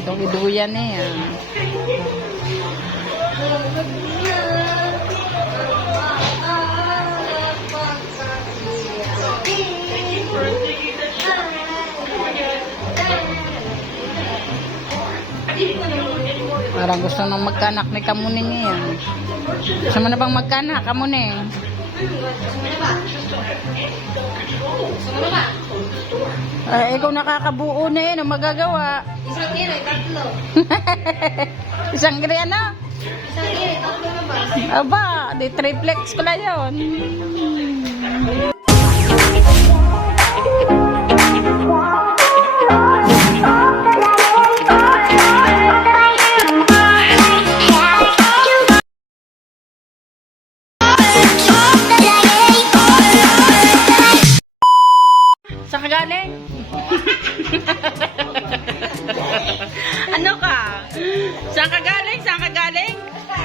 Masyadong iduyan eh. ah. Parang gusto nang magkanak ni Kamuning eh. ah. Gusto mo na bang magkanak, Kamuning? Ay, ikaw nakakabuo na eh. Ano magagawa? Isang ire, tatlo. Isang gri ano? Isang ire, tatlo na ba? Aba, di triplex ko na yun.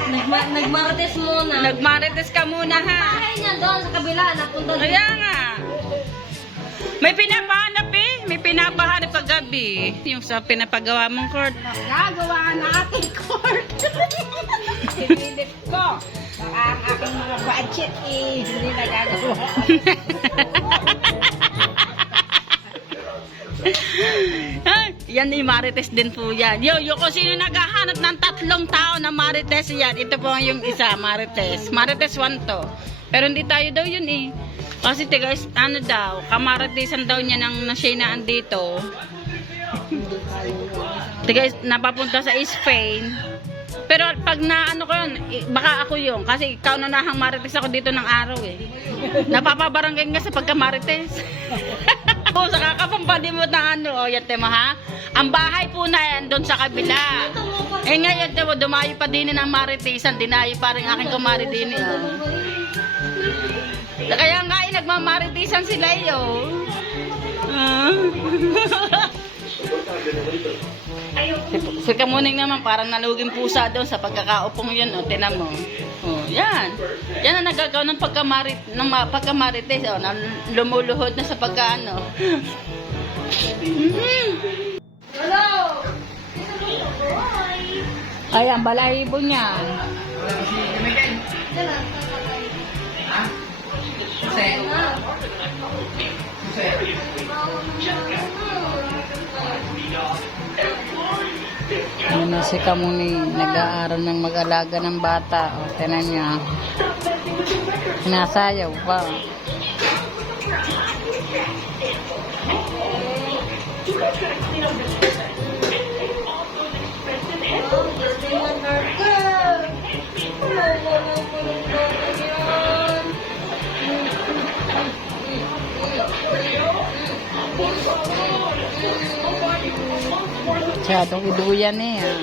Nagma nagmarites muna. Nagmarites ka muna ha. Bahay niya doon sa kabila, napunta doon. Kaya nga. May pinapahanap eh. May pinapahanap kagabi. Yung sa pinapagawa mong court. Gagawa na ating court. Sinilip ko. Baka ang aking mga budget eh, hindi nagagawa. Yan yung Marites din po yan. Yo, yo, kung sino naghahanap ng tatlong tao na Marites yan, ito po yung isa, Marites. Marites 1 to. Pero hindi tayo daw yun eh. Kasi tiga, ano daw, kamaritesan daw niya ng nasinaan dito. Tiga, napapunta sa Spain. Pero pag na ano ko yun, eh, baka ako yun. Kasi ikaw na nahang marites ako dito ng araw eh. Napapabarangay nga sa pagka-marites. Oo, sa kakapampalimot na ano, o yan tema ha. Ang bahay po na yan doon sa kabila. Eh ngayon, diba, dumayo pa din ng maritisan, dinayo pa rin aking kumari din eh. Kaya nga eh, nagmamaritisan sila eh, oh. Si, si Kamuning naman parang naluging pusa doon sa pagkakaupong yun, oh, tinan mo. Oh, yan. Yan ang nagagawa ng pagkamarit ng ma- pagkamarites, oh, na lumuluhod na sa pagkaano. Hello! Ay, ang balahibo niya. Ano na si Kamuning, nag-aaral ng mag-alaga ng bata. O, tinan niya. Sinasayaw pa. Masyadong iduyan eh. ah.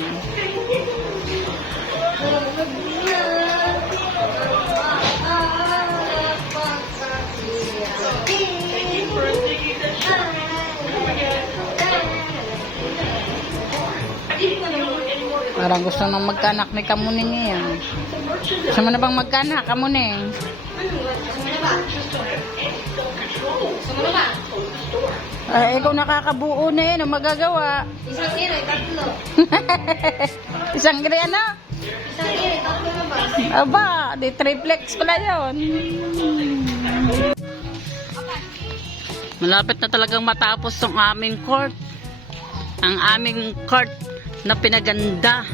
Parang gusto nang magkanak ni Kamuning eh. ah. Gusto mo na bang magkanak, Kamuning? Ay, ikaw nakakabuo na eh. Ano magagawa? Isang ire, tatlo. Isang gri ano? Isang ire, tatlo na ba? Aba, di triplex na yun. Malapit na talagang matapos tong aming court. Ang aming court na pinaganda.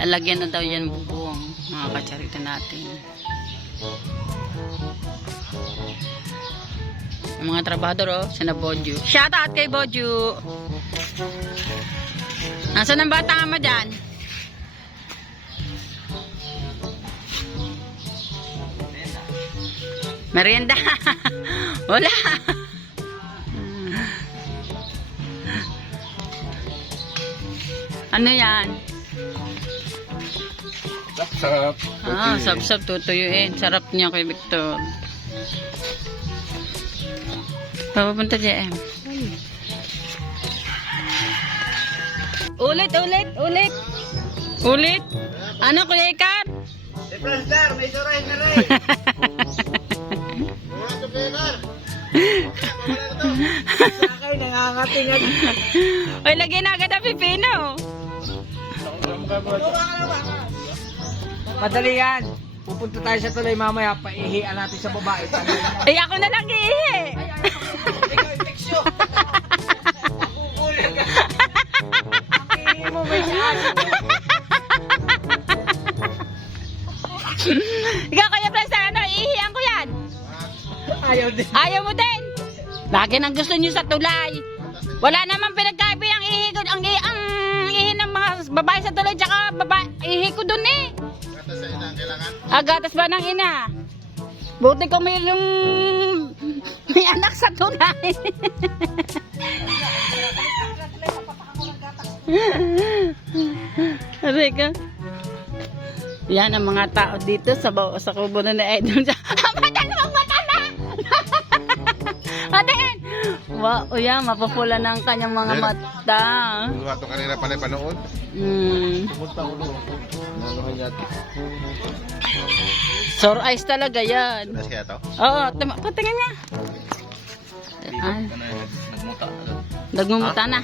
Lalagyan na daw yan bubuong mga katsarita natin. Ang mga trabador oh, sina Bodju. Shout out kay Bodju. Nasaan ang bata mo dyan? Merienda. Wala. Ano yan? Sarap. Ah, sab-sab tutuyuin. Sarap niya kay Victor. Papapunta JM. Ulit, ulit, ulit. Ulit. Ano, Kuya Ikan? Si Prestar, may suray na rin. Mga kapinar. Sa akin, nangangatingan. Uy, lagyan na agad ang pipino. Madali yan. Pupunta tayo sa tuloy mamaya, paihian natin sa babae. Ay, ako na lang iihi. Ihi mo may saan. Ikaw, Kuya Preston, ano, iihihan ko yan. Ayaw din. Ayaw mo din. Lagi nang gusto niyo sa tulay. Wala namang babae sa tulay, tsaka babae, ihi ko dun eh. Kata sa ina, kailangan. Agatas ba ng ina? Buti ko mayroong may anak sa tulay. Aray ka. Yan ang mga tao dito sa sa kubo na ni Edwin. Ang Wow, yan, mapupula na ang kanyang mga mata. Luwa to kanina pala panood. Yata? Sore eyes talaga yan. Nas kaya to? Oo, tama, patingin nga. Ay, Nagmuta. nagmumuta na.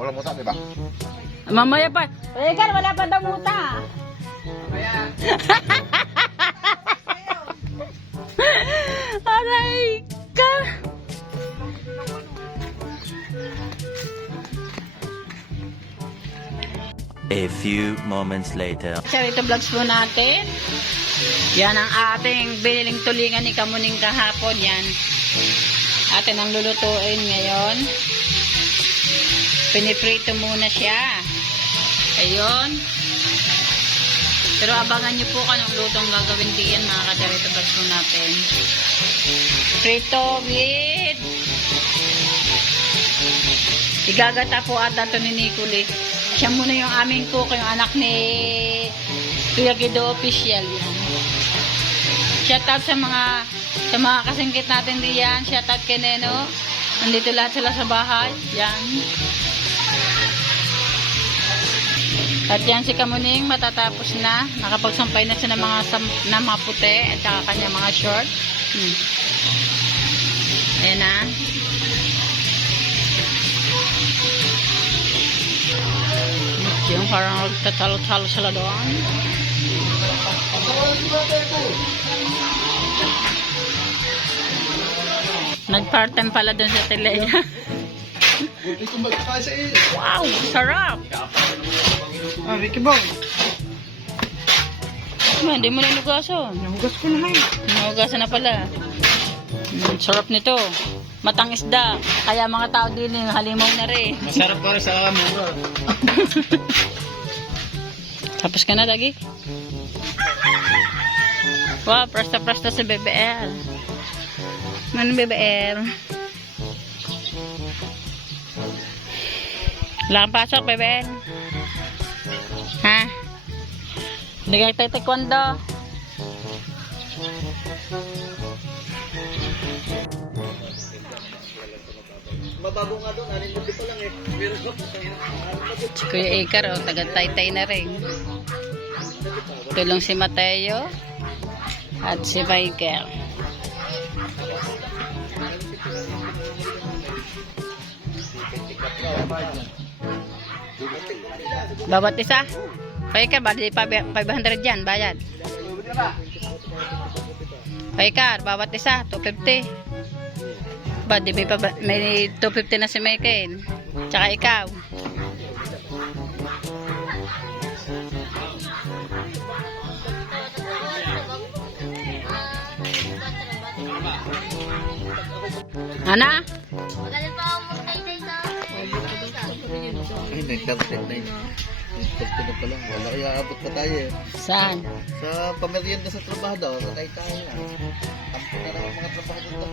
Wala muta, di ba? Mamaya pa. Eh, Carl, wala pa daw muta. Aray ka. A few moments later. Charito vlogs po natin. Yan ang ating biniling tulingan ni Kamuning kahapon. Yan. Atin ang lulutuin ngayon. Piniprito muna siya. Ayun. Pero abangan niyo po kanong lutong gagawin diyan mga kacharito vlogs po natin. Prito with Igagata po ata to ni Nicole. Siya muna yung aming cook, yung anak ni Kuya Guido Official. Yan. Out sa mga sa mga kasingkit natin diyan. Shout out kay Neno. Nandito lahat sila sa bahay. Yan. At yan si Kamuning matatapos na. Nakapagsampay na siya ng mga, sam, ng mga at saka kanya mga short. Hmm. Ayan na. Yung parang tatalo-talo sila doon. Nag-part-time pala doon sa Telea. wow, sarap! Ah, Ricky Bong. Ma, hindi mo na inugasan. Nahugas ko na eh. Inugasan na pala. Mm, sarap nito. Matang isda. Kaya mga tao din, eh, halimaw na rin. Masarap para sa mura. Tapos ka na, Dagi? Wow, prasta-prasta sa BBL. Ano BBL? Wala kang pasok, BBL. Ha? Hindi ka tayo taekwondo. Mabago nga doon, anin mo dito lang eh. Pero Si Kuya Icar, oh, taga-taytay na rin. Tulong si Mateo at si Michael. Bawat isa? Kuya Icar, bali pa 500 yan, bayad. Kuya Icar, bawat isa, 250. Ba, di may, may 250 na si Michael. Tsaka ikaw. Ana? Nagtapit na. Nagtapit na pala. Wala kaya abot pa tayo eh. Saan? Sa pamerienda sa trabaho daw, tatay tayo. Tampo na lang ang mga trabaho dito.